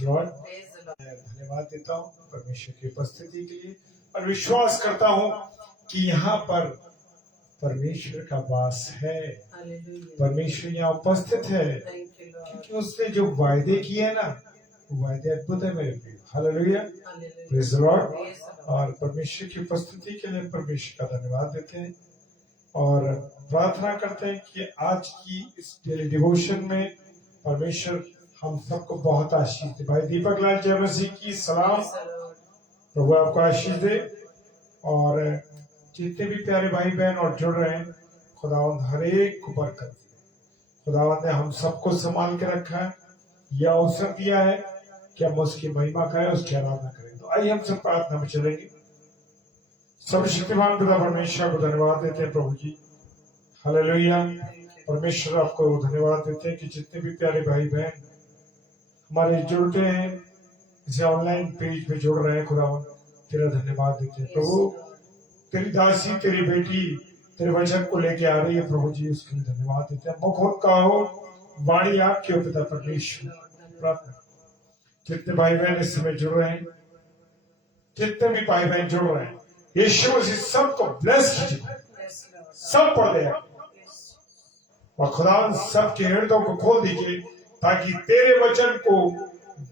Lord, धन्यवाद देता हूँ परमेश्वर की उपस्थिति के लिए और विश्वास करता हूँ कि यहाँ पर परमेश्वर का वास है। परमेश्वर यहाँ उपस्थित है क्योंकि उसने जो वायदे किए हैं ना, वो वायदे अद्भुत है मेरे प्रिय। Hallelujah, praise the Lord. और परमेश्वर की उपस्थिति के लिए परमेश्वर का धन्यवाद देते हैं और प्रार्थना करते हैं कि आज की इस डेली डिवोशन में परमेश्वर हम सबको बहुत आशीष दे। भाई दीपक लाल जय मसीह की सलाम। प्रभु आपको आशीष दे और जितने भी प्यारे भाई बहन और जुड़ रहे हैं, खुदावंद हर एक को बरकत दे। खुदावंद ने हम सबको संभाल के रखा है, यह अवसर दिया है कि हम उसकी महिमा करें, उसकी आराधना करें। तो आइए हम सब प्रार्थना में चलेंगे। सर्वशक्तिमान पिता परमेश्वर को धन्यवाद देते हैं प्रभु जी। हालेलुया। परमेश्वर आपको धन्यवाद देते हैं कि जितने भी प्यारे भाई बहन हमारे जुड़ते हैं, इसे ऑनलाइन पेज पे जुड़ रहे हैं, खुदावंद तेरा धन्यवाद देते हैं प्रभु। तेरी दासी, तेरी बेटी तेरे वचन को लेके आ रही है प्रभु जी, उसके लिए धन्यवाद देते हैं। मुख उनका हो, वाणी आपकी हो पिता परमेश्वर। प्रार्थना जितने भाई बहन इस समय जुड़ रहे हैं, जितने भी भाई बहन जुड़ रहे हैं, यीशु मसीह सबको ब्लेस कीजिए, सब पढ़ दे और खुदा सबके हृदयों को खोल दीजिए ताकि तेरे वचन को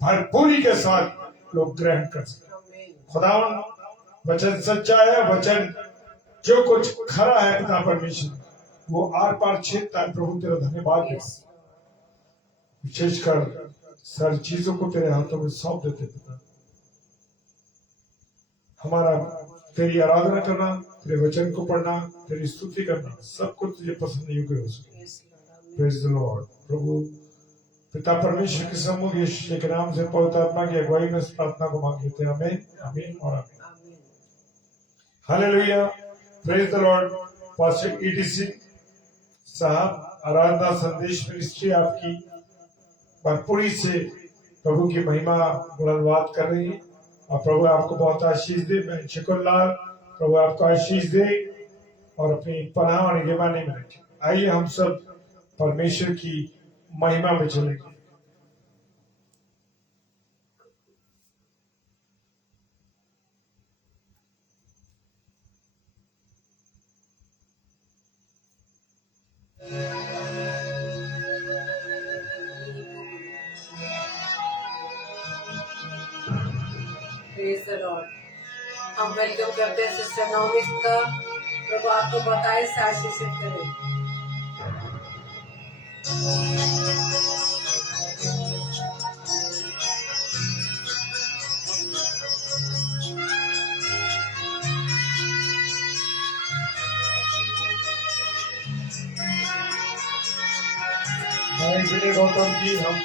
भरपूरी के साथ लोग ग्रहण कर सके। खुदावन वचन सच्चा है, वचन जो कुछ खरा है पिता परमेश्वर वो आर पार छेदता है प्रभु। तेरा धन्यवाद है, विशेषकर सारी चीजों को तेरे हाथों में सौंप देते पिता। हमारा तेरी आराधना करना, तेरे वचन को पढ़ना, तेरी स्तुति करना, सब कुछ तुझे पसंद योग्य हो सके। Praise the Lord. प्रभु पिता परमेश्वर के सम्मुख यीशु के नाम से पवित्र आत्मा की अगुवाई में इस प्रार्थना को मांग लेते हैं। आमीन, आमीन और आमीन। Hallelujah, praise the Lord. Pastor etc साहब, आराधना संदेश मिनिस्ट्री आपकी भरपूरी से प्रभु की महिमा बुलंदवाद कर रही है और प्रभु आपको बहुत आशीष दे। मैं शुक्रलाल, प्रभु आपको आशीष दे और अपनी पनाह और निगरानी में रखे। आइए हम सब परमेश्वर की महिमा में चलेंगे। Praise the Lord. हम वेलकम करते हैं सिस्टर नौमिस का। प्रभु आपको बताए से आशीषित करें। भाई विनय गौतम जी, हम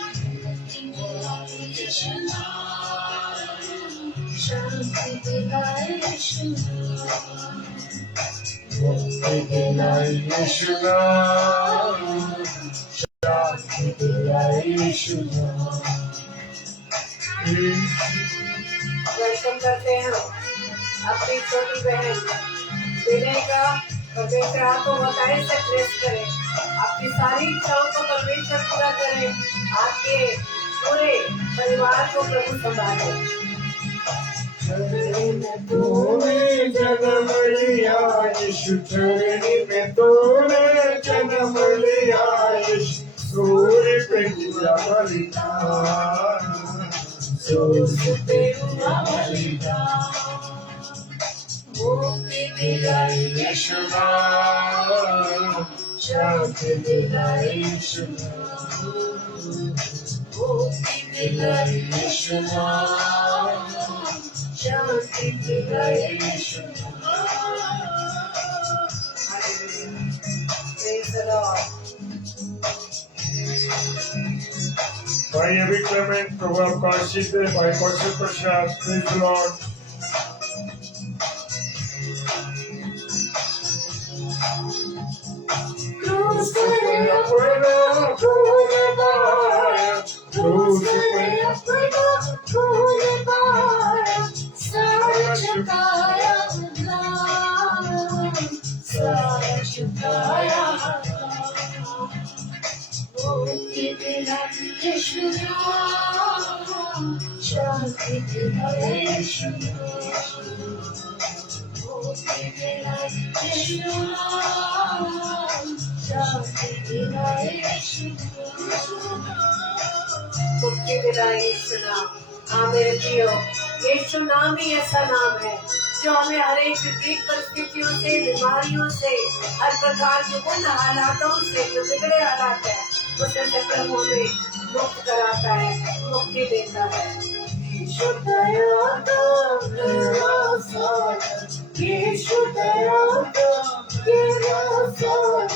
वेलकम करते हैं अपनी छोटी बहन विनय का। परमेश्वर आपको बताए से प्रेस करें, आपकी सारी इच्छाओं को परमेश्वर पूरा करें, आपके पूरे परिवार को प्रभु संभाले। तूने जन्म लिया यीशु, चरनी में तूने जन्म लिया यीशु, सूर्य पे हुआ बलिदान, सूर्य पे हुआ बलिदान, मुक्ति दिलाई यीशु नाम, शांति दिलाई यीशु नाम, मुक्ति दिलाई यीशु नाम, शांति दिलाई यीशु नाम। Praise the Lord. भाई अभी क्लेमेंट, प्रभु आपका आशीष दे। भाई कौशल प्रसाद, प्रेज़ द लॉर्ड। क्रूस पे अपना खून बहाया, क्रूस पे अपना खून बहाया, सारा चुकाया नाम, सारा चुकाया नाम, मुक्ति दिलाई यीशु नाम, शांति दिलाए यीशु मुक्ति दिलाए यीशु शांति दिलाए यीशु मुक्ति दिलाए यीशु नाम। हाँ मेरे प्रियो, यीशु नाम ही ऐसा नाम है जो हमें हर एक विपरीत परिस्थितियों से, बीमारियों से, हर प्रकार के उन हालातों से जो बिगड़े हालात है उससे प्रभु हमें मुक्त कराता है, मुक्ति देता है। यीशु दया तेरा साथ, यीशु दया तेरा साथ,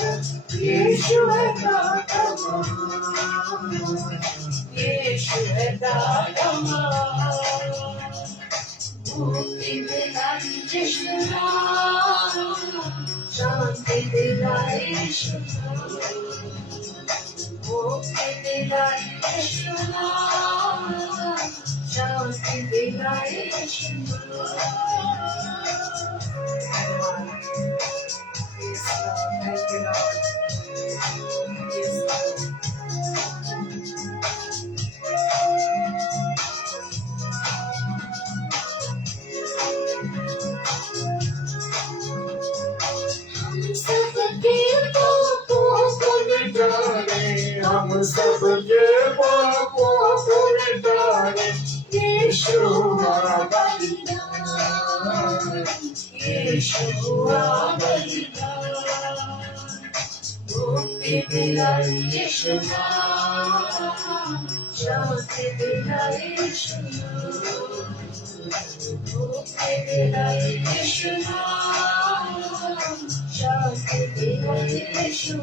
यीशु है दाता यीशु है दाता मुक्ति दिलाए यीशु शांति दिलाए यीशु मुक्ति दिलाए यीशु शांति दिलाए यीशु Yes, Lord. Thank you, Lord. Yes, Lord. हम सबके पापों को मिटाने यीशु हुआ बलिदान, यीशु हुआ बलिदान मुक्ति दिलाए यीशु शांति दिलाए यीशु मुक्ति दिलाए यीशु शांति दिलाए यीशु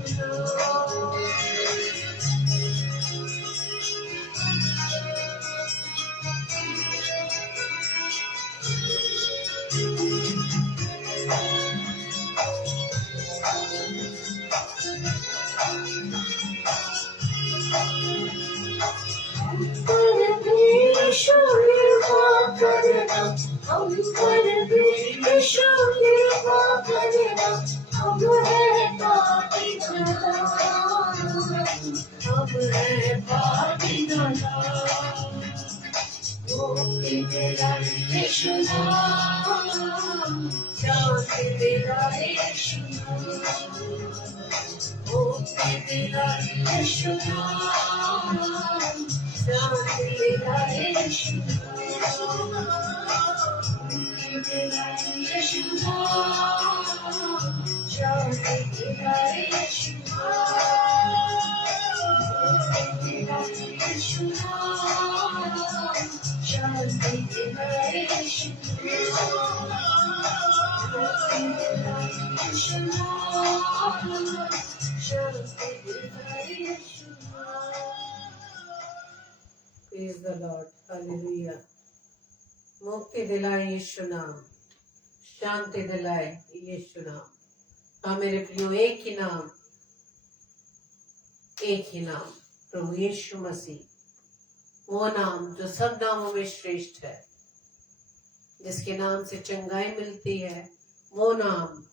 हम पर भी यीशु कृपा करना, हम है पापीदाना, हम है पापीदाना मुक्ति दिलाए यीशु शांति दिलाए यीशु मुक्ति दिलाए यीशु शांति दिलाए यीशु शांति दिलाए यीशु शांति दिलाए यीशु शांति दिलाए यीशु। Praise the Lord. Hallelujah. मुक्ति दिलाए यीशु नाम, शांति दिलाए यीशु नाम। हाँ मेरे प्रियो, एक ही नाम, एक ही नाम, प्रभु यीशु मसीह, वो नाम जो सब नामों में श्रेष्ठ है, जिसके नाम से चंगाई मिलती है, वो नाम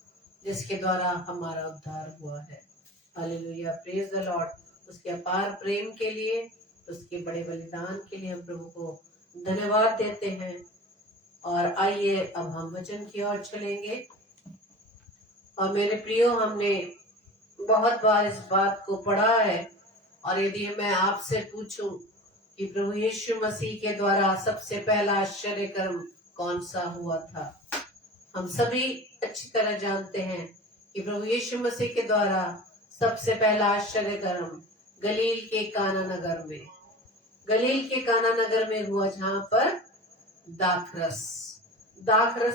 जिसके द्वारा हमारा उद्धार हुआ है। Hallelujah, praise the Lord. उसके अपार प्रेम के लिए, उसके बड़े बलिदान के लिए हम प्रभु को धन्यवाद देते हैं। और आइए अब हम वचन की ओर चलेंगे। और मेरे प्रियो, हमने बहुत बार इस बात को पढ़ा है, और यदि मैं आपसे पूछूं कि प्रभु यीशु मसीह के द्वारा सबसे पहला आश्चर्य कर्म कौन सा हुआ था, हम सभी अच्छी तरह जानते हैं कि प्रभु यीशु मसीह के द्वारा सबसे पहला आश्चर्य कर्म गलील के काना नगर में, गलील के काना नगर में हुआ, जहाँ पर दाखरस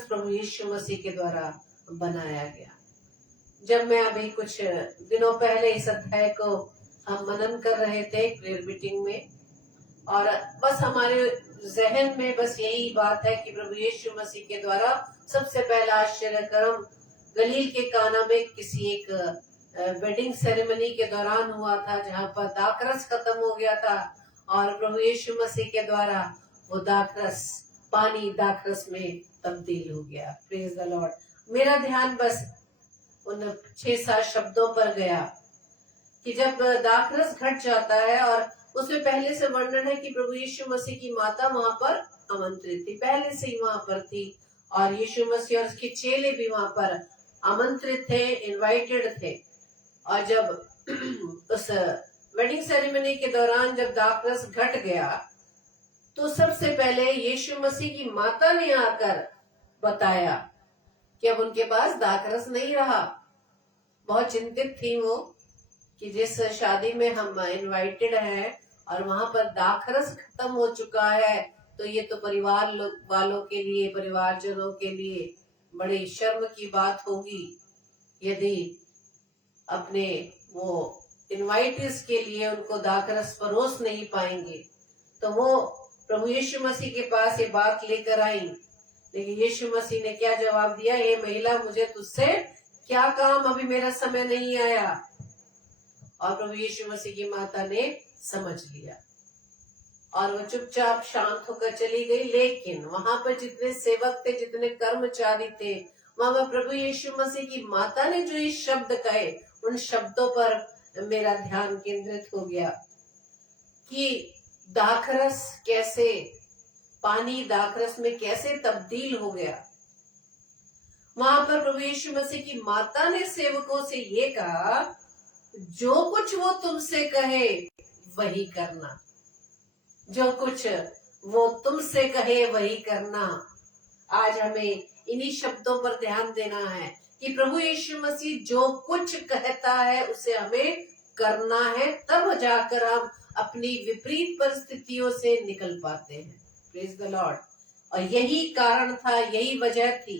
प्रभु यीशु मसीह के द्वारा बनाया गया। जब मैं अभी कुछ दिनों पहले इस अध्याय को हम मनन कर रहे थे प्रेयर मीटिंग में, और बस हमारे जहन में बस यही बात है कि प्रभु यीशु मसीह के द्वारा सबसे पहला आश्चर्य कर्म गलील के काना में किसी एक वेडिंग सेरेमनी के दौरान हुआ था, जहाँ पर दाखरस खत्म हो गया था, और प्रभु यीशु मसीह के द्वारा वो दाखरस पानी दाखरस में तब्दील हो गया। Praise the Lord. मेरा ध्यान बस उन 6-7 शब्दों पर गया कि जब दाखरस घट जाता है और उसमें पहले से वर्णन है कि प्रभु यीशु मसीह की माता वहां पर आमंत्रित थी, पहले से ही वहां पर थी, और यीशु मसीह और उसके चेले भी वहां पर आमंत्रित थे, इनवाइटेड थे। और जब उस वेडिंग सेरेमनी के दौरान जब दाखरस घट गया, तो सबसे पहले यीशु मसीह की माता ने आकर बताया कि अब उनके पास दाखरस नहीं रहा। बहुत चिंतित थी वो कि जिस शादी में हम इनवाइटेड हैं और वहां पर दाखरस खत्म हो चुका है, तो ये तो परिवार वालों के लिए, परिवारजनों के लिए बड़ी शर्म की बात होगी यदि अपने वो इनवाइटीज के लिए उनको दाखरस परोस नहीं पाएंगे। तो वो प्रभु यीशु मसीह के पास ये बात लेकर आई, लेकिन यीशु मसीह ने क्या जवाब दिया, ये महिला, मुझे तुझसे क्या काम, अभी मेरा समय नहीं आया। और प्रभु यीशु मसीह की माता ने समझ लिया और वो चुपचाप शांत होकर चली गई। लेकिन वहां पर जितने सेवक थे, जितने कर्मचारी थे, वहां पर प्रभु यीशु मसीह की माता ने जो ये शब्द कहे, उन शब्दों पर मेरा ध्यान केंद्रित हो गया कि दाखरस कैसे, पानी दाखरस में कैसे तब्दील हो गया। वहां पर प्रभु यीशु मसीह की माता ने सेवकों से ये कहा, जो कुछ वो तुमसे कहे वही करना, जो कुछ वो तुमसे कहे वही करना। आज हमें इन्हीं शब्दों पर ध्यान देना है कि प्रभु यीशु मसीह जो कुछ कहता है उसे हमें करना है, तब जाकर हम अपनी विपरीत परिस्थितियों से निकल पाते हैं। Praise the Lord. और यही कारण था, यही वजह थी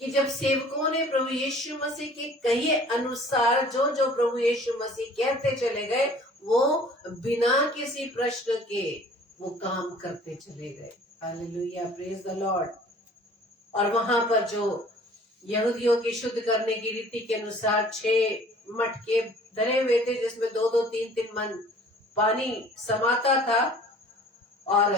कि जब सेवकों ने प्रभु यीशु मसीह के कहे अनुसार जो जो प्रभु यीशु मसीह कहते चले गए, वो बिना किसी प्रश्न के वो काम करते चले गए। Hallelujah, praise the Lord. और वहां पर जो यहूदियों की शुद्ध करने की रीति के अनुसार 6 मटके धरे हुए थे, जिसमें 2-2, 3-3 मन पानी समाता था। और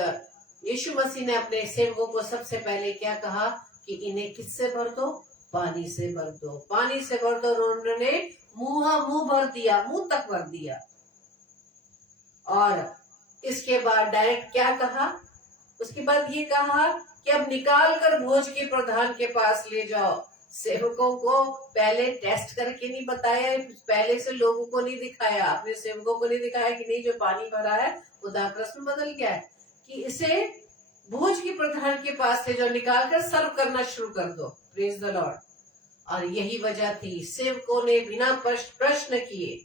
यीशु मसीह ने अपने सेवकों को सबसे पहले क्या कहा कि इन्हें किससे भर दो, पानी से भर दो, पानी से भर दो। उन्होंने मुंह भर दिया, मुंह तक भर दिया। और इसके बाद डायरेक्ट क्या कहा, उसके बाद ये कहा कि अब निकाल कर भोज के प्रधान के पास ले जाओ। सेवकों को पहले टेस्ट करके नहीं बताया, पहले से लोगों को नहीं दिखाया, अपने सेवकों को नहीं दिखाया कि नहीं, जो पानी भरा है वो दाखरस में बदल गया है, कि इसे भोज के प्रधान के पास से जो निकाल कर सर्व करना शुरू कर दो। Praise the Lord. और यही वजह थी, सेवकों ने बिना प्रश्न किए,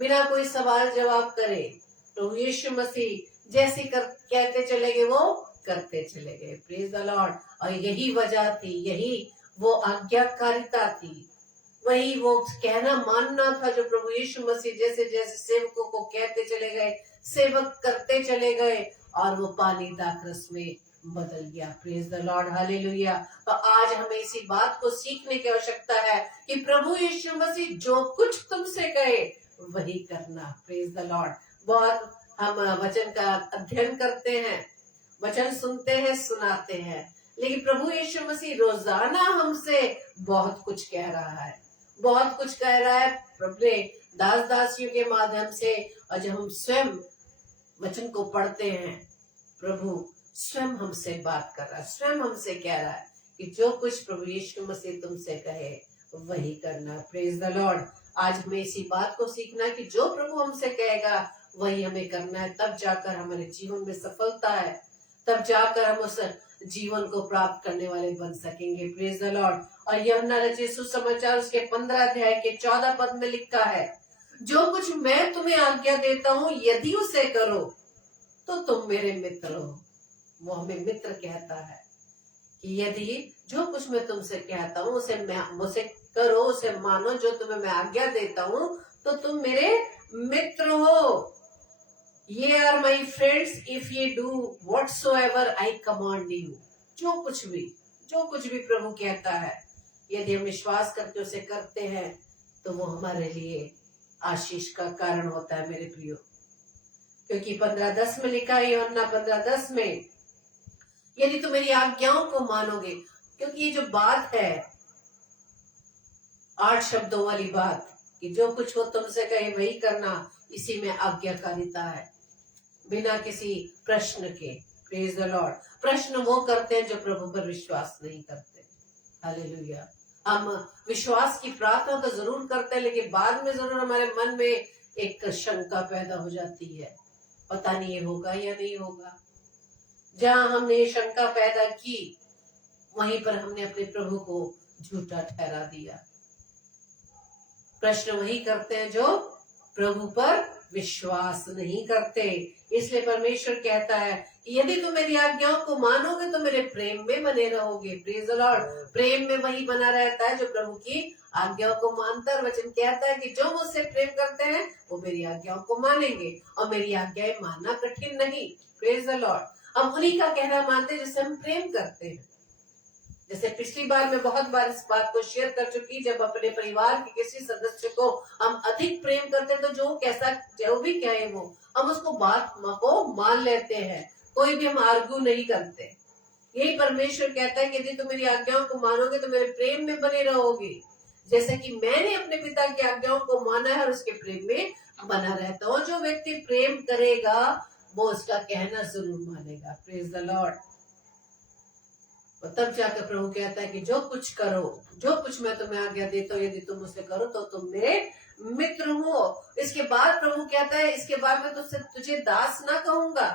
बिना कोई सवाल जवाब करे, तो यीशु मसीह जैसे कहते चले गए वो करते चले गए। Praise the Lord. और यही वजह थी, यही वो आज्ञाकारिता थी, वही वो कहना मानना था जो प्रभु यीशु मसीह जैसे जैसे सेवकों को कहते चले गए, सेवक करते चले गए, और वो पानी दाखरस में बदल गया। Praise the Lord, hallelujah. तो आज हमें इसी बात को सीखने की आवश्यकता है कि प्रभु यीशु मसीह जो कुछ तुमसे कहे वही करना। Praise the Lord. बहुत हम वचन का अध्ययन करते हैं, वचन सुनते हैं, सुनाते हैं, लेकिन प्रभु यीशु मसीह रोजाना हमसे बहुत कुछ कह रहा है, बहुत कुछ कह रहा है अपने दास दासियों के माध्यम से। और जब हम स्वयं वचन को पढ़ते हैं, प्रभु स्वयं हमसे बात कर रहा है, स्वयं हमसे कह रहा है कि जो कुछ प्रभु यीशु मसीह तुमसे कहे वही करना। Praise the Lord. आज हमें इसी बात को सीखना है कि जो प्रभु हमसे कहेगा वही हमें करना है, तब जाकर हमारे जीवन में सफलता है, तब जाकर हम उस जीवन को प्राप्त करने वाले बन सकेंगे। Praise the Lord. और यूहन्ना रचित सुसमाचार उसके 15 अध्याय के 14 पद में लिखा है, जो कुछ मैं तुम्हें आज्ञा देता हूँ यदि उसे करो तो तुम मेरे मित्र हो। वो हमें मित्र कहता है कि यदि जो कुछ मैं तुमसे कहता हूँ उसे करो, उसे मानो, जो तुम्हें मैं आज्ञा देता हूँ तो तुम मेरे मित्र हो। Ye are my friends if you do whatsoever I command you. जो कुछ भी प्रभु कहता है, यदि हम विश्वास करके उसे करते हैं तो वो हमारे लिए आशीष का कारण होता है मेरे प्रियो। क्योंकि 15:10 में लिखा है, यूहन्ना 15:10 में, यदि तुम मेरी आज्ञाओं को मानोगे। क्योंकि ये जो बात है 8 शब्दों वाली बात कि जो कुछ वो तुमसे कहे वही करना, इसी में आज्ञाकारिता है। बिना किसी प्रश्न के। Praise the Lord. प्रश्न वो करते हैं जो प्रभु पर विश्वास नहीं करते। हालेलुया। हम विश्वास की प्रार्थना तो जरूर करते हैं, लेकिन बाद में जरूर हमारे मन में एक शंका पैदा हो जाती है, पता नहीं ये होगा या नहीं होगा। जहां हमने ये शंका पैदा की, वहीं पर हमने अपने प्रभु को झूठा ठहरा दिया। प्रश्न वही करते हैं जो प्रभु पर विश्वास नहीं करते। इसलिए परमेश्वर कहता है कि यदि तुम मेरी आज्ञाओं को मानोगे तो मेरे प्रेम में बने रहोगे। Praise the Lord. प्रेम में वही बना रहता है जो प्रभु की आज्ञाओं को मानता है। वचन कहता है कि जो मुझसे प्रेम करते हैं वो मेरी आज्ञाओं को मानेंगे, और मेरी आज्ञाएं मानना कठिन नहीं। Praise the Lord. हम उन्हीं का कहना मानते हैं जिससे हम प्रेम करते हैं। जैसे पिछली बार मैं बहुत बार इस बात को शेयर कर चुकी, जब अपने परिवार के किसी सदस्य को हम अधिक प्रेम करते हैं तो जो कैसा जो भी कहे वो हम उसको बात को मान लेते हैं, कोई भी हम आर्ग्यू नहीं करते। यही परमेश्वर कहता है कि यदि तुम मेरी आज्ञाओं को मानोगे तो मेरे प्रेम में बने रहोगे, जैसे कि मैंने अपने पिता की आज्ञाओं को माना है और उसके प्रेम में बना रहता हूँ। जो व्यक्ति प्रेम करेगा वो उसका कहना जरूर मानेगा। Praise the Lord. और तब जाकर प्रभु कहता है कि जो कुछ करो, जो कुछ मैं तुम्हें आज्ञा देता हूँ, यदि तुम उसे करो तो तुम मेरे मित्र हो। इसके बाद प्रभु कहता है, इसके बाद मैं तुझे दास ना कहूंगा,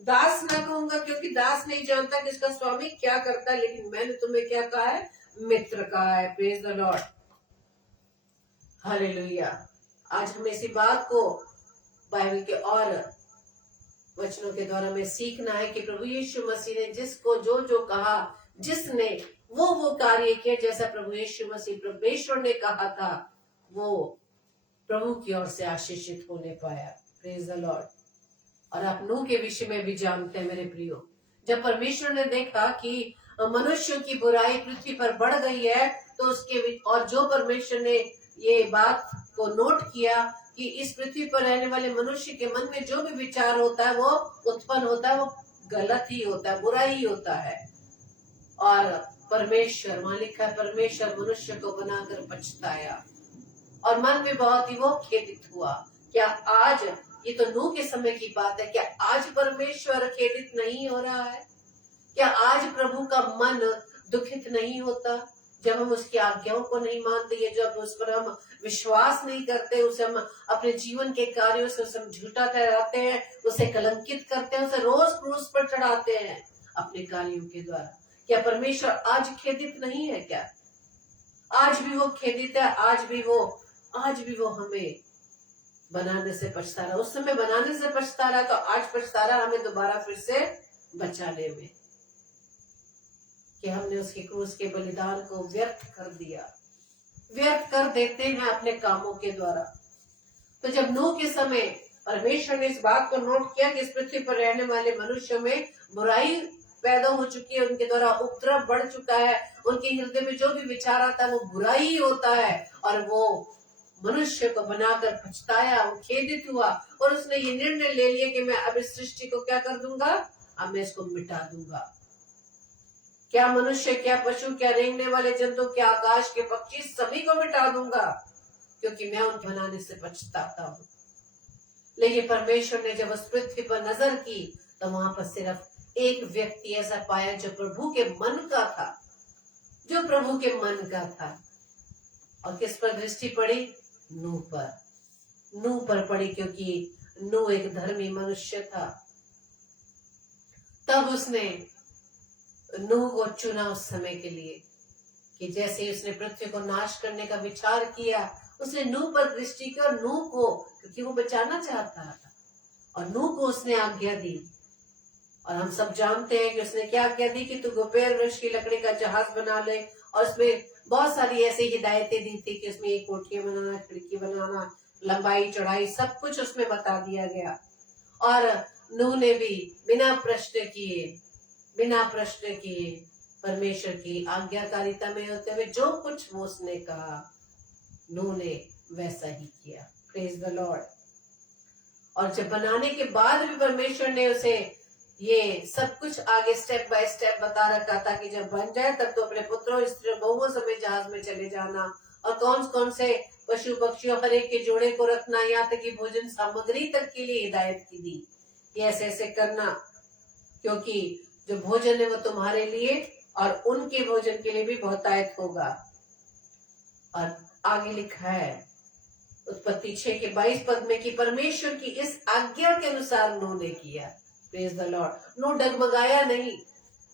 दास ना कहूंगा, क्योंकि दास नहीं जानता कि इसका स्वामी क्या करता है, लेकिन मैंने तुम्हें क्या कहा है, मित्र कहा है। Praise the Lord. हालेलुया। आज हम इसी बात को बाइबल के और वचनों के द्वारा में सीखना है कि प्रभु यीशु मसीह ने जिसको जो जो कहा, जिसने वो कार्य किया, जैसा प्रभु यीशु मसीह परमेश्वर ने कहा था, वो प्रभु की ओर से आशीषित होने पाया। Praise the Lord. और आप नूह के विषय में भी जानते हैं मेरे प्रियो, जब परमेश्वर ने देखा कि मनुष्यों की बुराई पृथ्वी पर बढ़ गई है, तो उसके और जो परमेश्वर ने ये बात को नोट किया कि इस पृथ्वी पर रहने वाले मनुष्य के मन में जो भी विचार होता है वो उत्पन्न होता है, वो गलत ही होता है, बुरा ही होता है। और परमेश्वर, वहां लिखा है, परमेश्वर मनुष्य को बनाकर पछताया और मन में बहुत ही वो खेदित हुआ। क्या आज, ये तो नूह के समय की बात है, क्या आज परमेश्वर खेदित नहीं हो रहा है? क्या आज प्रभु का मन दुखित नहीं होता जब हम उसकी आज्ञाओं को नहीं मानते, या जब उस पर हम विश्वास नहीं करते, उसे हम अपने जीवन के कार्यों से उसे हम झूठा ठहराते हैं, उसे कलंकित करते हैं, उसे रोज क्रूस पर चढ़ाते हैं अपने कार्यों के द्वारा? क्या परमेश्वर आज खेदित नहीं है? क्या आज भी वो खेदित है? आज भी वो हमें बनाने से पछता रहा। उस समय बनाने से पछता रहा, तो आज पछता रहा हमें दोबारा फिर से बचाने में, कि हमने उसके क्रूस के बलिदान को व्यर्थ कर दिया, व्यर्थ कर देते हैं अपने कामों के द्वारा। तो जब नूह के समय परमेश्वर ने इस बात को नोट किया कि इस पृथ्वी पर रहने वाले मनुष्यों में बुराई पैदा हो चुकी है, उनके द्वारा उपद्रव बढ़ चुका है, उनके हृदय में जो भी विचार आता है वो बुरा ही होता है, और वो मनुष्य को बनाकर पछताया, वो खेदित हुआ, और उसने ये निर्णय ले लिया कि मैं अब इस सृष्टि को क्या कर दूंगा, अब मैं इसको मिटा दूंगा। क्या मनुष्य, क्या पशु, क्या रेंगने वाले जंतु, क्या आकाश के पक्षी, सभी को मिटा दूंगा, क्योंकि मैं उन बनाने से पछताता हूँ। लेकिन परमेश्वर ने जब उस पृथ्वी पर नजर की, तो वहां पर सिर्फ एक व्यक्ति ऐसा पाया जो प्रभु के मन का था, जो प्रभु के मन का था। और किस पर दृष्टि पड़ी? नूह पर। नूह पर पड़ी, क्योंकि नूह एक धर्मी मनुष्य था। तब उसने नूह को चुना उस समय के लिए, कि जैसे ही उसने पृथ्वी को नाश करने का विचार किया, उसने नूह पर दृष्टि की, और नूह को, क्योंकि वो बचाना चाहता था, और नूह को उसने आज्ञा दी। और हम सब जानते हैं कि उसने क्या आज्ञा दी, कि तू गोपेर वृक्ष की लकड़ी का जहाज बना ले, और उसमें बहुत सारी ऐसी हिदायतें दी थी कि उसमें एक कोठियां बनाना, खिड़की बनाना, लंबाई चौड़ाई सब कुछ उसमें बता दिया गया। और नूह ने भी बिना प्रश्न किए परमेश्वर की आज्ञाकारिता में होते हुए जो कुछ वो उसने कहा, नूह ने वैसा ही किया। Praise the Lord. और जब बनाने के बाद भी परमेश्वर ने उसे ये सब कुछ आगे स्टेप बाय स्टेप बता रखा था कि जब बन जाए तब तो अपने पुत्रों, स्त्रियों, बहुओं समेत जहाज में चले जाना, और कौन कौन से पशु पक्षियों हर एक के जोड़े को रखना, यहाँ तक कि भोजन सामग्री तक के लिए हिदायत की दी। कि ऐसे ऐसे करना, क्योंकि जो भोजन है वो तुम्हारे लिए और उनके भोजन के लिए भी बहुतायत होगा। और आगे लिखा है उत्पत्ति 6 के 22 पद में कि परमेश्वर की इस आज्ञा के अनुसार नूह ने किया। Praise the lord. नूह डगमगाया नहीं।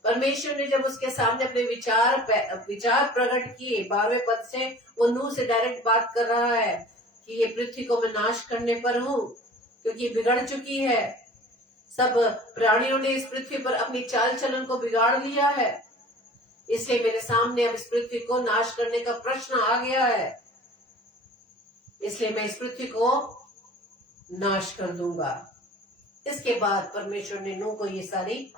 परमेश्वर ने जब उसके सामने अपने विचार प्रकट किए, 12वें पद से वो नूह से डायरेक्ट बात कर रहा है कि ये पृथ्वी को मैं नाश करने पर हूँ, क्योंकि बिगड़ चुकी है। सब प्राणियों ने इस पृथ्वी पर अपनी चाल चलन को बिगाड़ लिया है, इसलिए मेरे सामने अब इस पृथ्वी को नाश करने का प्रश्न आ गया है, इसलिए मैं इस पृथ्वी को नाश कर दूंगा। इसके बाद परमेश्वर ने नूह को ये सारी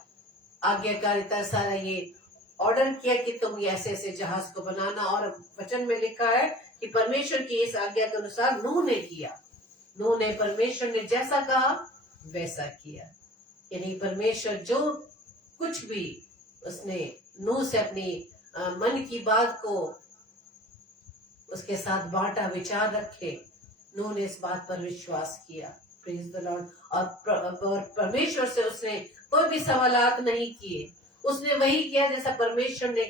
आज्ञाकारिता, सारा ये ऑर्डर किया कि तुम ये ऐसे ऐसे जहाज को बनाना। और वचन में लिखा है कि परमेश्वर की इस आज्ञा के अनुसार नूह ने किया। नूह ने परमेश्वर ने जैसा कहा वैसा किया। यानी परमेश्वर जो कुछ भी उसने नूह से अपनी मन की बात को उसके साथ बांटा, विचार रखे, नूह ने इस बात पर विश्वास किया। Praise the Lord. और परमेश्वर से उसने कोई भी सवालात नहीं किए, उसने वही किया जैसा परमेश्वर ने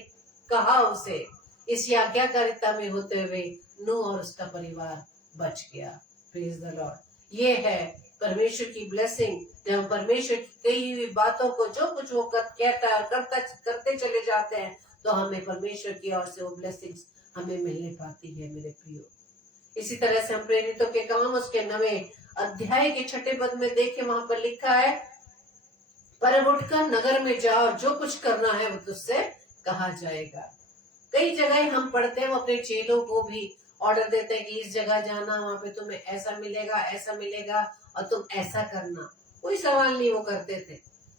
कहा उसे। इस आज्ञाकारिता में होते हुए नूह और उसका परिवार बच गया। Praise the Lord. ये है परमेश्वर की ब्लेसिंग। जब हम परमेश्वर की कही हुई बातों को, जो कुछ वो कहता है करते चले जाते हैं, तो हमें परमेश्वर की ओर से वो ब्लेसिंग्स हमें मिलने पाती है मेरे प्रियो। इसी तरह से हम प्रेरितों के काम उसके 9वें अध्याय के 6 पद में देखे, वहां पर लिखा है, पर उठकर नगर में जाओ, जो कुछ करना है वो तुझसे कहा जाएगा। कई जगह हम पढ़ते हैं, वो अपने चेलों को भी ऑर्डर देते हैं कि इस जगह जाना, वहां पे तुम्हें ऐसा मिलेगा, ऐसा मिलेगा और तुम ऐसा करना। कोई सवाल नहीं वो करते थे।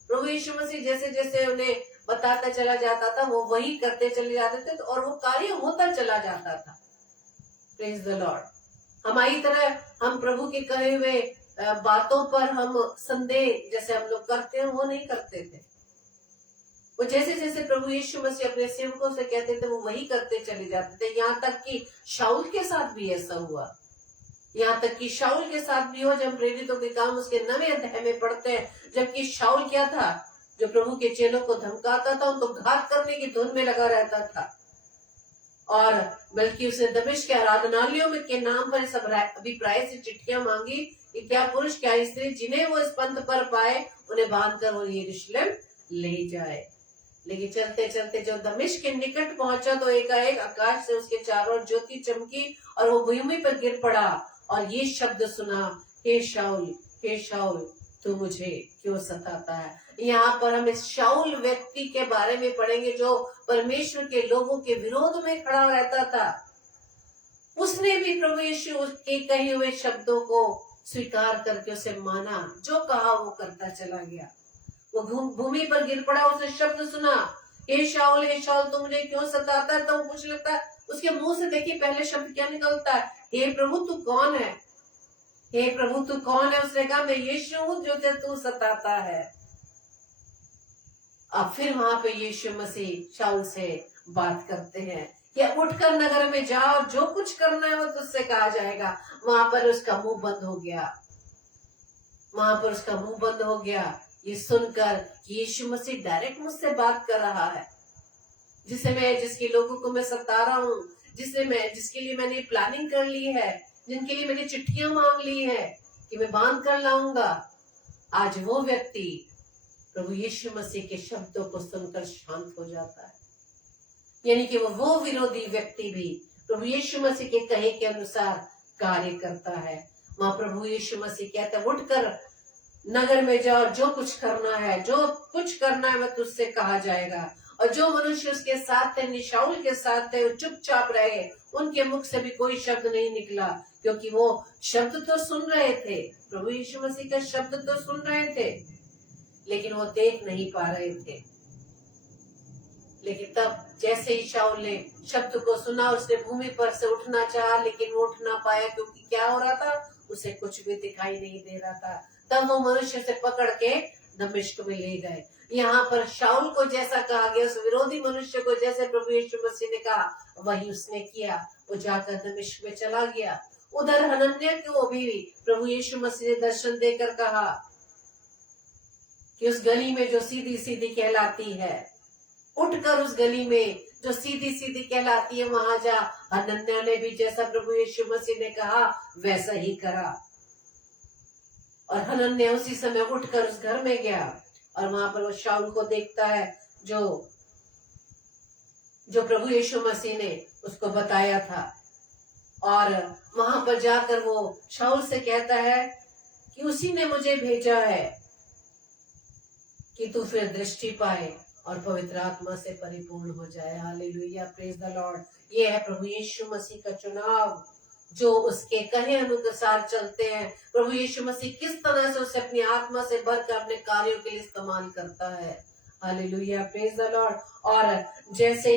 प्रभु यीशु मसीह जैसे जैसे उन्हें बताता चला जाता था, वो वही करते चले जाते थे और वो कार्य होता चला जाता था। Praise the Lord. हमारी तरह हम प्रभु के कहे हुए बातों पर हम संदेह जैसे हम लोग करते हैं, वो नहीं करते थे। वो जैसे जैसे प्रभु यीशु मसीह अपने सेवकों से कहते थे, वो वही करते चले जाते थे। यहाँ तक कि शाऊल के साथ भी ऐसा हुआ। यहाँ तक कि शाऊल के साथ भी हो, जब प्रेरितों के काम उसके 9वें अध्याय में पढ़ते हैं, जबकि शाऊल क्या था, जो प्रभु के चेलों को धमकाता था, उनको घात करने की धुन में लगा रहता था। और बल्कि उसने दमिश्क के आराधनालयों में के नाम पर सब अभिप्राय से चिट्ठियां मांगी कि क्या पुरुष क्या स्त्री जिन्हें वो इस पंथ पर पाए, उन्हें बांधकर वो यरूशलेम ले जाए। लेकिन चलते चलते जब दमिश्क के निकट पहुंचा, तो एकाएक आकाश से उसके चारों ओर ज्योति चमकी और वो भूमि पर गिर पड़ा और ये शब्द सुना, हे शाऊल तू मुझे क्यों सताता है। यहाँ पर हम इस शाऊल व्यक्ति के बारे में पढ़ेंगे, जो परमेश्वर के लोगों के विरोध में खड़ा रहता था। उसने भी प्रभु यीशु के कहे हुए शब्दों को स्वीकार करके उसे माना, जो कहा वो करता चला गया। वो भूमि पर गिर पड़ा, उसने शब्द सुना, हे शाऊल तू मुझे क्यों सताता है। तो कुछ लगता है उसके मुंह से, देखिए पहले शब्द क्या निकलता है, हे प्रभु तू कौन है, हे प्रभु तू कौन है। उसने कहा, मैं यीशु हूँ जो तू सताता है। अब फिर वहां पे यीशु मसीह शाऊल से बात करते हैं कि उठकर नगर में जाओ, जो कुछ करना है वो तुझसे कहा जाएगा। वहां पर उसका मुंह बंद हो गया, वहां पर उसका मुंह बंद हो गया। ये सुनकर यीशु मसीह डायरेक्ट मुझसे बात कर रहा है, जिसके लोगों को मैं सता रहा हूँ, जिसके लिए मैंने प्लानिंग कर ली है, जिनके लिए मैंने चिट्ठियां मांग ली है कि मैं बांध कर लाऊंगा। आज वो व्यक्ति प्रभु यीशु मसीह के शब्दों को सुनकर शांत हो जाता है। यानी कि वो विरोधी व्यक्ति भी प्रभु यीशु मसीह के कहे के अनुसार कार्य करता है। वहां प्रभु यीशु मसीह कहता है, उठकर नगर में जाओ, जो कुछ करना है वह तुझसे कहा जाएगा। और जो मनुष्य उसके साथ थे, शाऊल के साथ थे, वो चुपचाप रहे, उनके मुख से भी कोई शब्द नहीं निकला, क्योंकि वो शब्द तो सुन रहे थे, प्रभु यीशु मसीह का शब्द तो सुन रहे थे, लेकिन वो देख नहीं पा रहे थे। लेकिन तब जैसे ही शाऊल ने शब्द को सुना, उसने भूमि पर से उठना चाहा, लेकिन वो उठ ना पाया, क्योंकि क्या हो रहा था, उसे कुछ भी दिखाई नहीं दे रहा था। तब वो मनुष्य से पकड़ के दमिश्क में ले गए। यहाँ पर शाऊल को जैसा कहा गया, उस विरोधी मनुष्य को जैसे प्रभु यीशु मसीह ने कहा, वही उसने किया। वो जाकर दमिश्क में चला गया। उधर हनन्याह को भी प्रभु यीशु मसीह ने दर्शन देकर कहा कि उस गली में जो सीधी सीधी कहलाती है, उठकर उस गली में जो सीधी सीधी कहलाती है वहां जा। हनन्याह ने भी जैसा प्रभु यीशु मसीह ने कहा वैसा ही करा, और हनन्याह उसी समय उठकर उस घर में गया और वहां पर वो शाऊल को देखता है जो प्रभु यीशु मसीह ने उसको बताया था। और वहां पर जाकर वो शाऊल से कहता है कि उसी ने मुझे भेजा है कि तू फिर दृष्टि पाए और पवित्र आत्मा से परिपूर्ण हो जाए। Hallelujah, praise the Lord. ये है प्रभु यीशु मसीह का चुनाव, जो उसके कहे अनुसार चलते हैं। प्रभु यीशु मसीह किस तरह से उसे अपनी आत्मा से भरकर अपने कार्यों के लिए इस्तेमाल करता है। Hallelujah, praise the Lord. और जैसे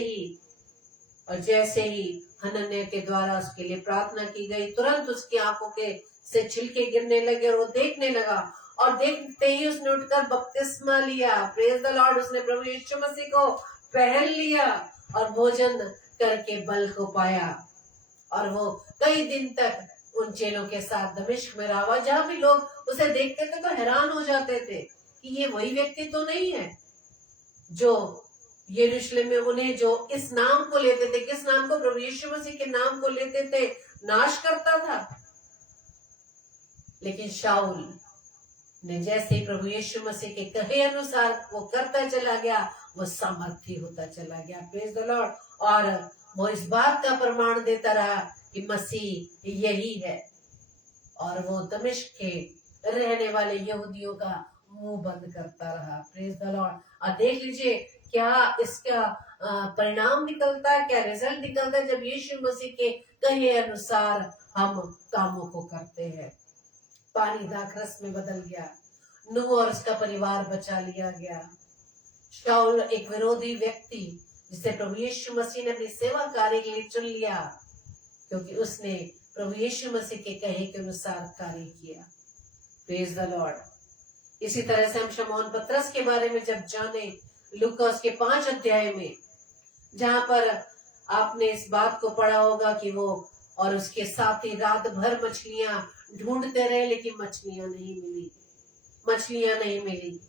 ही हनन्याह के द्वारा उसके लिए प्रार्थना की गई, तुरंत उसकी आंखों के से छिलके गिरने लगे और वो देखने लगा, और देखते ही उसने उठकर बपतिस्मा लिया। Praise the Lord. उसने प्रभु यीशु मसीह को पहन लिया और भोजन करके बल को पाया, और वो कई दिन तक उन चेलों के साथ दमिश्क में रहा। जहां भी लोग उसे देखते थे तो हैरान हो जाते थे कि ये वही व्यक्ति तो नहीं है जो यरूशलेम में उन्हें जो इस नाम को लेते थे, किस नाम को? प्रभु यीशु मसीह के नाम को लेते थे, नाश करता था। लेकिन शाऊल ने जैसे ही प्रभु यीशु मसीह के कहे अनुसार वो करता चला गया, वो सामर्थी होता चला गया। Praise the Lord. और वो इस बात का प्रमाण देता रहा कि मसीह यही है, और वो दमिश्क के रहने वाले यहूदियों का मुंह बंद करता रहा। Praise the Lord. और देख लीजिए क्या इसका परिणाम निकलता है, क्या रिजल्ट निकलता है जब यीशु मसीह के कहे अनुसार हम कामों को करते हैं। पानी दाखरस में बदल गया, नूह और उसका परिवार बचा लिया गया। शाऊल एक विरोधी व्यक्ति जिसे प्रभु यीशु मसीह ने अपनी सेवा कार्य के लिए चुन लिया, क्योंकि उसने प्रभु यीशु मसीह के कहे के अनुसार कार्य किया। Praise the Lord. इसी तरह से हम शमौन पतरस के बारे में जब जाने, लूका उसके 5 अध्याय में, जहां पर आपने इस बात को पढ़ा होगा कि वो और उसके साथी रात भर मछलियां ढूंढते रहे, लेकिन मछलियां नहीं मिली।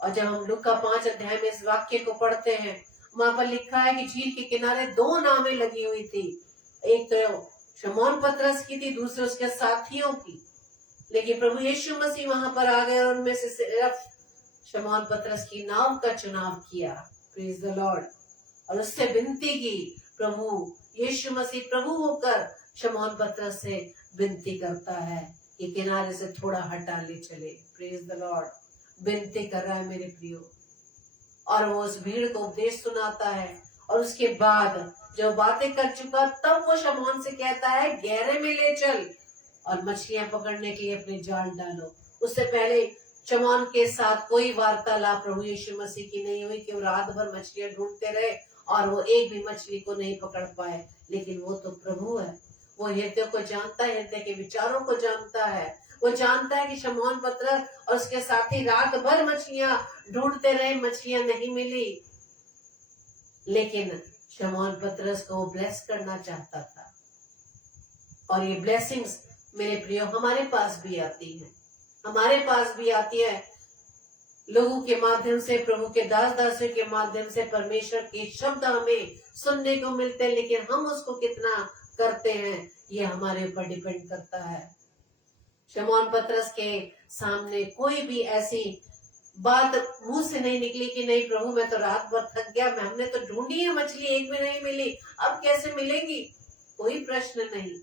और जब हम लूका 5 अध्याय में इस वाक्य को पढ़ते हैं, वहां पर लिखा है कि झील के किनारे 2 नावें लगी हुई थी, एक तो शमौन पतरस की थी, दूसरे उसके साथियों की। लेकिन प्रभु यीशु मसीह वहां पर आ गए और उनमें से सिर्फ शमौन पतरस की नाव का चुनाव किया। Praise the Lord. और उससे विनती की। प्रभु यीशु मसीह प्रभु होकर शमौन पतरस से विनती करता है कि किनारे से थोड़ा हटा ले चले। Praise the Lord. विनती कर रहा है मेरे प्रियो। और वो उस भीड़ को उपदेश सुनाता है, और उसके बाद जब बातें कर चुका, तब वो शमौन से कहता है गहरे में ले चल और मछलियां पकड़ने के लिए अपने जाल डालो। उससे पहले शमौन के साथ कोई वार्तालाप प्रभु यीशु मसीह की नहीं हुई कि वो रात भर मछलियां ढूंढते रहे और वो एक भी मछली को नहीं पकड़ पाए। लेकिन वो तो प्रभु है, वो हृदय को जानता है, हृदय के विचारों को जानता है। वो जानता है कि शमौन पतरस और उसके साथी रात भर मछलियां ढूंढते रहे, मछलियां नहीं मिली, लेकिन शमौन पतरस को ब्लेस करना चाहता था। और ये ब्लेसिंग्स मेरे प्रियो हमारे पास भी आती है, हमारे पास भी आती है लोगों के माध्यम से, प्रभु के दास दासियों के माध्यम से परमेश्वर के शब्द हमें सुनने को मिलते हैं, लेकिन हम उसको कितना करते हैं ये हमारे ऊपर डिपेंड करता है। शमौन पतरस के सामने कोई भी ऐसी बात मुंह से नहीं निकली कि नहीं प्रभु मैं तो रात भर थक गया, हमने तो ढूंढी है मछली, एक भी नहीं मिली, अब कैसे मिलेंगी? कोई प्रश्न नहीं।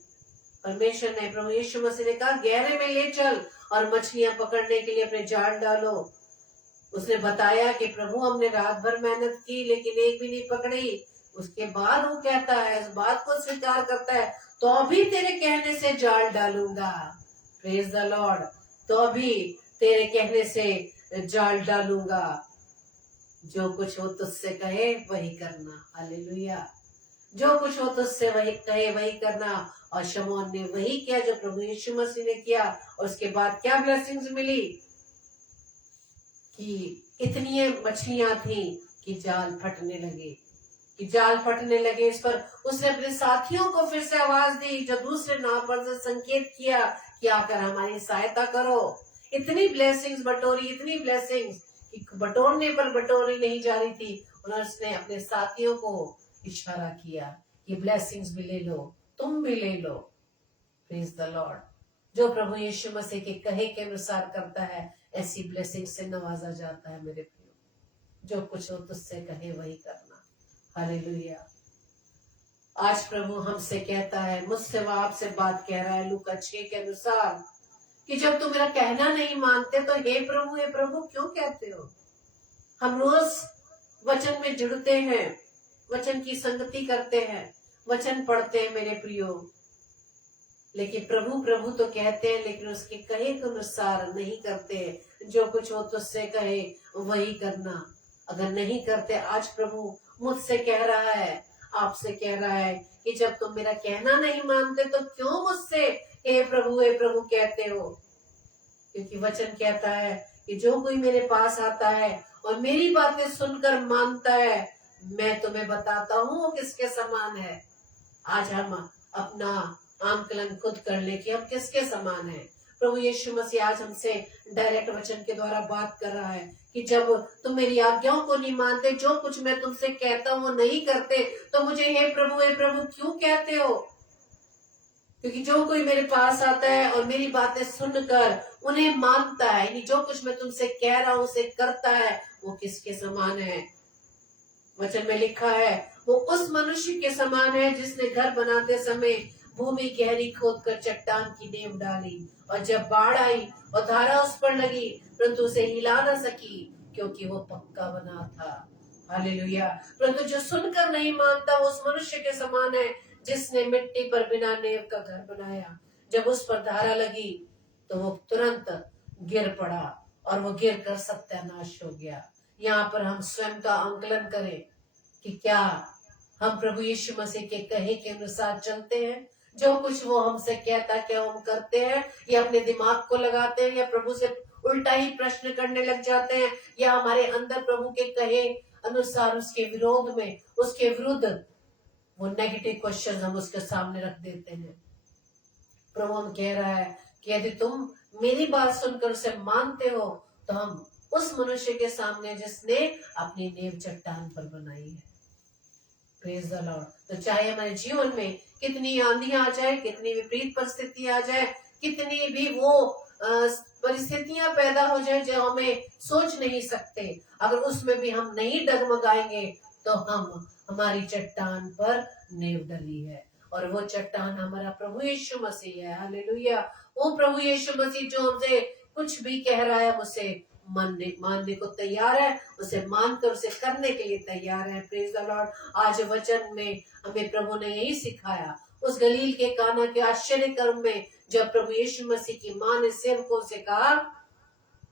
परमेश्वर ने, प्रभु यीशु मसीह ने कहा गहरे में ले चल और मछलियां पकड़ने के लिए अपने जाल डालो। उसने बताया कि प्रभु हमने रात भर मेहनत की लेकिन एक भी नहीं पकड़ी। उसके बाद वो कहता है, इस बात को स्वीकार करता है, तो अभी तेरे कहने से जाल डालूंगा। Praise the Lord. तो अभी तेरे कहने से जाल डालूंगा, जो कुछ वो तुझसे कहे वही करना। हालेलुया। जो कुछ वो तुझसे वही कहे वही करना। और शमौन ने वही किया जो प्रभु यीशु मसीह ने किया। और उसके बाद क्या ब्लेसिंग्स मिली कि इतनी मछलियां थी कि जाल फटने लगे। इस पर उसने अपने साथियों को फिर से आवाज दी, जो दूसरे नाव पर से संकेत किया कि आकर हमारी सहायता करो। इतनी ब्लेसिंग्स बटोरी, इतनी ब्लेसिंग्स कि बटोरने पर बटोरी नहीं जा रही थी। और उसने अपने साथियों को इशारा किया, ये ब्लेसिंग्स भी ले लो, तुम भी ले लो। Praise the Lord. जो प्रभु यीशु मसीह के कहे के अनुसार करता है, ऐसी ब्लेसिंग से नवाजा जाता है मेरे प्रियो। जो कुछ हो तुझसे कहे वही करना। हालेलुया। आज प्रभु हमसे कहता है, मुझसे वह आपसे बात कह रहा है लूका 6 के अनुसार, कि जब तुम मेरा कहना नहीं मानते तो हे प्रभु क्यों कहते हो। हम रोज वचन में जुड़ते हैं, वचन की संगति करते हैं, वचन पढ़ते हैं मेरे प्रियो, लेकिन प्रभु प्रभु तो कहते हैं, लेकिन उसके कहे के अनुसार नहीं करते। जो कुछ वो तुझसे कहे वही करना। अगर नहीं करते, आज प्रभु मुझसे कह रहा है, आपसे कह रहा है कि जब तुम मेरा कहना नहीं मानते तो क्यों मुझसे हे प्रभु कहते हो। क्योंकि वचन कहता है कि जो कोई मेरे पास आता है और मेरी बातें सुनकर मानता है, मैं तुम्हें बताता हूँ वो किसके समान है। आज हम अपना आंकलन खुद कर ले कि हम किसके समान है। प्रभु यीशु मसीह आज हमसे डायरेक्ट वचन के द्वारा बात कर रहा है कि जब तुम मेरी आज्ञाओं को नहीं मानते, जो कुछ मैं तुमसे कहता हूँ वो नहीं करते, तो मुझे हे प्रभु क्यों कहते हो। क्योंकि जो कोई मेरे पास आता है और मेरी बातें सुनकर उन्हें मानता है, यानी जो कुछ मैं तुमसे कह रहा हूँ उसे करता है, वो किसके समान है। वचन में लिखा है, वो उस मनुष्य के समान है जिसने घर बनाते समय भूमि गहरी खोदकर चट्टान की नींव डाली, और जब बाढ़ आई और धारा उस पर लगी, परंतु उसे हिला न सकी, क्योंकि वो पक्का बना था। हालेलुया। परंतु जो सुनकर नहीं मानता, वो उस मनुष्य के समान है जिसने मिट्टी पर बिना नींव का घर बनाया। जब उस पर धारा लगी तो वो तुरंत गिर पड़ा, और वो गिर कर सत्यानाश हो गया। यहाँ पर हम स्वयं का आंकलन करें कि क्या हम प्रभु यीशु मसीह के कहे के अनुसार चलते हैं। जो कुछ वो हमसे कहता है क्या हम करते हैं, या अपने दिमाग को लगाते हैं, या प्रभु से उल्टा ही प्रश्न करने लग जाते हैं, या हमारे अंदर प्रभु के कहे अनुसार उसके विरोध में, उसके विरुद्ध वो नेगेटिव क्वेश्चन हम उसके सामने रख देते हैं। प्रभु हम कह रहा है कि यदि तुम मेरी बात सुनकर उसे मानते हो, तो हम उस मनुष्य के सामने जिसने अपनी नींव चट्टान पर बनाई है। Praise the Lord. तो चाहे हमारे जीवन में कितनी आंधी आ जाए, कितनी विपरीत परिस्थिति आ जाए, कितनी भी वो परिस्थितियां पैदा हो जाए जो हमें सोच नहीं सकते, अगर उसमें भी हम नहीं डगमगाएंगे तो हम हमारी चट्टान पर नींव डली है, और वो चट्टान हमारा प्रभु यीशु मसीह है। हालेलुया। वो प्रभु यीशु मसीह जो हमसे कुछ भी कह रहा है उसे मानने को तैयार है, उसे मानकर उसे करने के लिए तैयार है। Praise the Lord. आज वचन में हमें प्रभु ने यही सिखाया, उस गलील के काना के आश्चर्य कर्म में, जब प्रभु यीशु मसीह की मां ने सेवकों से कहा,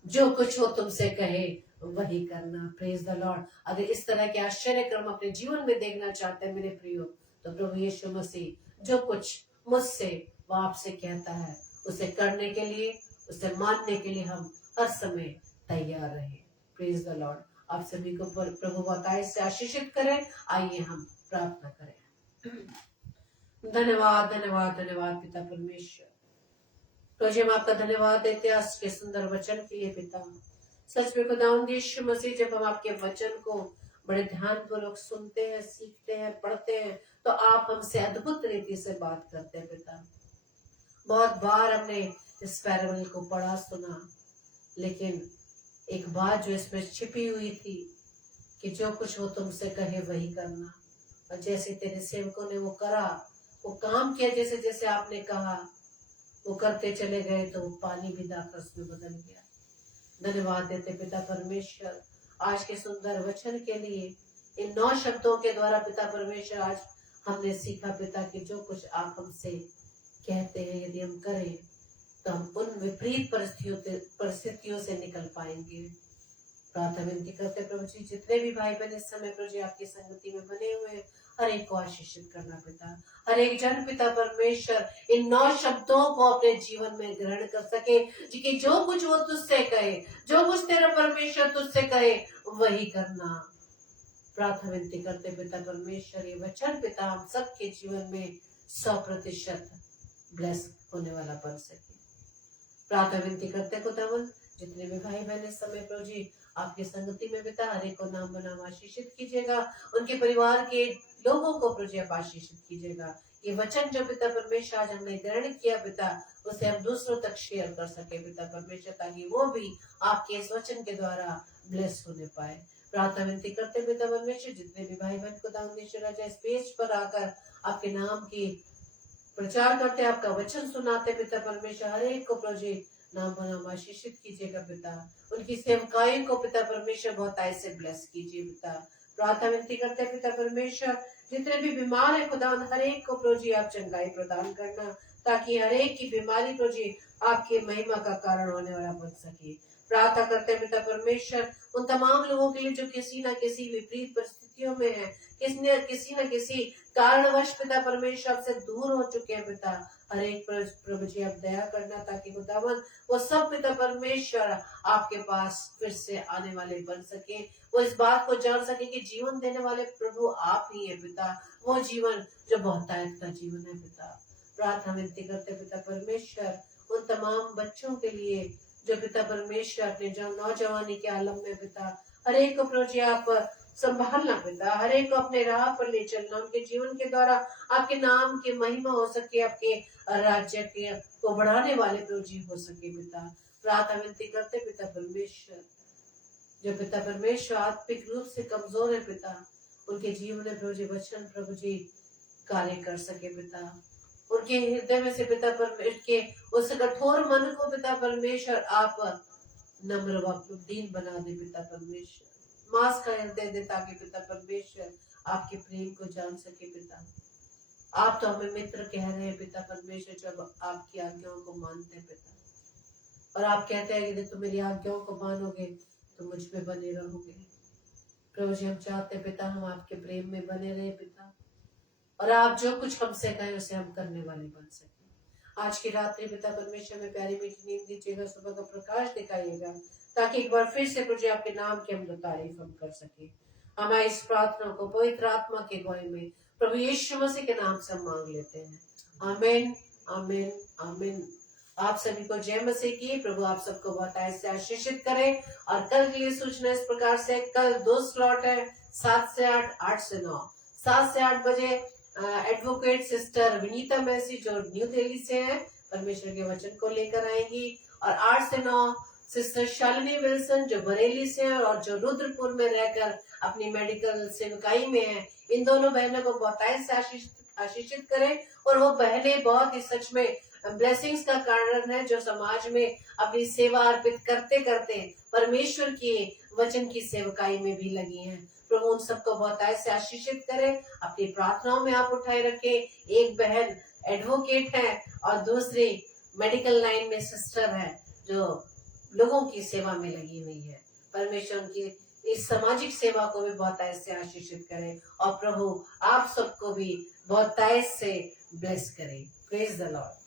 जो कुछ हो तुमसे कहे वही करना। Praise the Lord. अगर इस तरह के आश्चर्य कर्म अपने जीवन में देखना चाहते हैं मेरे प्रियो, तो प्रभु यीशु मसीह जो कुछ मुझसे वो आपसे कहता है, उसे करने के लिए, उसे मानने के लिए हम हर समय तैयार रहे। Praise the Lord. आप सभी को प्रभु बताए से आशीषित करें। आइए हम प्रार्थना करें। धन्यवाद धन्यवाद धन्यवाद पिता परमेश्वर। प्रभु हम आपका धन्यवाद देते हैं आज के सुंदर वचन के लिए पिता। सच में खुदावंद यीशु मसीह, जब हम आपके वचन को बड़े ध्यान पूर्वक सुनते हैं, सीखते हैं, पढ़ते हैं, तो आप हमसे अद्भुत रीति से बात करते हैं पिता। बहुत बार हमने इस पैराबल को पढ़ा सुना, लेकिन एक बात जो इसमें छिपी हुई थी कि जो कुछ वो तुमसे कहे वही करना। और जैसे तेरे सेवकों ने वो करा, वो काम किया जैसे जैसे आपने कहा, वो करते चले गए, तो पानी भी दाखरस में बदल गया। धन्यवाद देते पिता परमेश्वर आज के सुंदर वचन के लिए। इन 9 शब्दों के द्वारा पिता परमेश्वर आज हमने सीखा पिता कि जो कुछ आप हमसे कहते हैं यदि हम करें, तो हम उन विपरीत परिस्थितियों से निकल पाएंगे। प्रार्थना विनती करते प्रभु जी, जितने भी भाई बहन इस समय प्रभु जी आपकी संगति में बने हुए हैं, हर एक को आशीषित करना पिता। हर एक जन पिता परमेश्वर इन 9 शब्दों को अपने जीवन में ग्रहण कर सके, कि जो कुछ वो तुझसे कहे, जो कुछ तेरा परमेश्वर तुझसे कहे वही करना। प्रार्थना विनती करते पिता परमेश्वर, ये वचन पिता हम सबके जीवन में 100% ब्लेस होने वाला बन सके। प्रार्थना विनती करते खुदावन, जितने भी भाई बहन इस समय प्रभु जी आपकी संगति में पिता हर एक को नाम बनाम आशीषित कीजिएगा, उनके परिवार के लोगों को प्रभु जी आप आशीषित कीजिएगा। ये वचन जो पिता परमेश्वर आज हमने ग्रहण किया पिता, उसे हम दूसरों तक शेयर कर सके पिता परमेश्वर, ताकि वो भी आपके इस वचन के द्वारा ब्लेस होने पाए। प्रार्थना विनती करते पिता परमेश्वर, जितने भी भाई बहन खुदा इस पेज पर आकर आपके नाम की प्रचार करते, आपका वचन सुनाते पिता परमेश्वर, हर एक को प्रभु जी नाम बनाम आशीषित कीजिएगा पिता, उनकी सेवकाई को पिता परमेश्वर बहुत ऐसे ब्लेस कीजिए पिता। प्रार्थना विनती करते पिता परमेश्वर, जितने भी बीमार है खुदा हर एक को प्रभु जी आप चंगाई प्रदान करना, ताकि हर एक की बीमारी प्रभु जी आपकी महिमा का कारण होने वाला बन सके। प्रार्थना करते पिता परमेश्वर, उन तमाम लोगों के लिए जो किसी न किसी विपरीत परिस्थितियों में है, किसी न किसी कारणवश पिता परमेश्वर आपसे दूर हो चुके हैं पिता, हर एक प्रभु जी आप दया करना, ताकि खुदावन वो सब पिता परमेश्वर आपके पास फिर से आने वाले बन सके, वो इस बात को जान सके कि जीवन देने वाले प्रभु आप ही है पिता, वो जीवन जो बहुतायत का जीवन है पिता। प्रार्थना विनती करते पिता परमेश्वर, उन तमाम बच्चों के लिए जो पिता परमेश्वर अपने जो नौजवानी के आलम में पिता, हर एक को प्रभु जी आप संभालना पिता, हर एक को अपने राह पर ले चलना, उनके जीवन के द्वारा आपके नाम की महिमा हो सके, आपके राज्य के को बढ़ाने वाले प्रभु जी हो सके पिता। प्रार्थना विनती करते पिता परमेश्वर, जो पिता परमेश्वर आत्मिक रूप से कमजोर है पिता, उनके जीवन में प्रभु जी वचन प्रभु जी कार्य कर सके पिता, उनके हृदय में से पिता परमेश्वर के उस कठोर मन को पिता परमेश्वर आप नम्र व दीन बना दे पिता परमेश्वर, मांस का हृदय दे, ताकि पिता परमेश्वर आपके प्रेम को जान सके पिता। आप तो हमें मित्र कह रहे हैं पिता परमेश्वर, जब आपकी आज्ञाओं को मानते हैं पिता, और आप कहते हैं कि तुम मेरी आज्ञाओं को मानोगे तो मुझ में बने रहोगे। प्रभु जी हम चाहते हैं पिता, हम आपके प्रेम में बने रहे पिता, और आप जो कुछ हमसे कहें उसे हम करने वाले बन सके। आज की रात्रि पिता परमेश्वर में प्यारी मीठी नींद दीजिएगा, सुबह का प्रकाश दिखाइएगा, ताकि एक बार फिर से प्रभु आपके नाम की हम तारीफ हम कर सके। हमारी इस प्रार्थना को पवित्र आत्मा के गवाही में प्रभु यीशु मसीह के नाम से हम मांग लेते हैं, आमीन आमीन आमीन। आप सभी को जय मसीह की। प्रभु आप सबको बहुत ऐसे आशीषित करे। और कल के लिए सूचना इस प्रकार से, कल 2 स्लॉट है, 7 से 8, 8 से 9। 7 से 8 बजे एडवोकेट सिस्टर विनीता मैसी जो न्यू दिल्ली से है, परमेश्वर के वचन को लेकर आएंगी। और 8 से 9 सिस्टर शालिनी विल्सन जो बरेली से है और जो रुद्रपुर में रहकर अपनी मेडिकल सेवकाई में है। इन दोनों बहनों को बहुत से आशीषित करें, और वो बहनें बहुत ही सच में ब्लेसिंग्स का कारण है, जो समाज में अपनी सेवा अर्पित करते करते परमेश्वर के वचन की सेवकाई में भी लगी हैं। प्रभु उन सबको बहुत ऐसे आशीषित करें, अपनी प्रार्थनाओं में आप उठाए रखें। एक बहन एडवोकेट है और दूसरी मेडिकल लाइन में सिस्टर है, जो लोगों की सेवा में लगी हुई है। परमेश्वर उनकी इस सामाजिक सेवा को भी बहुत ऐसे आशीषित करें, और प्रभु आप सबको भी बहुत ऐसे ब्लेस करें। Praise the Lord.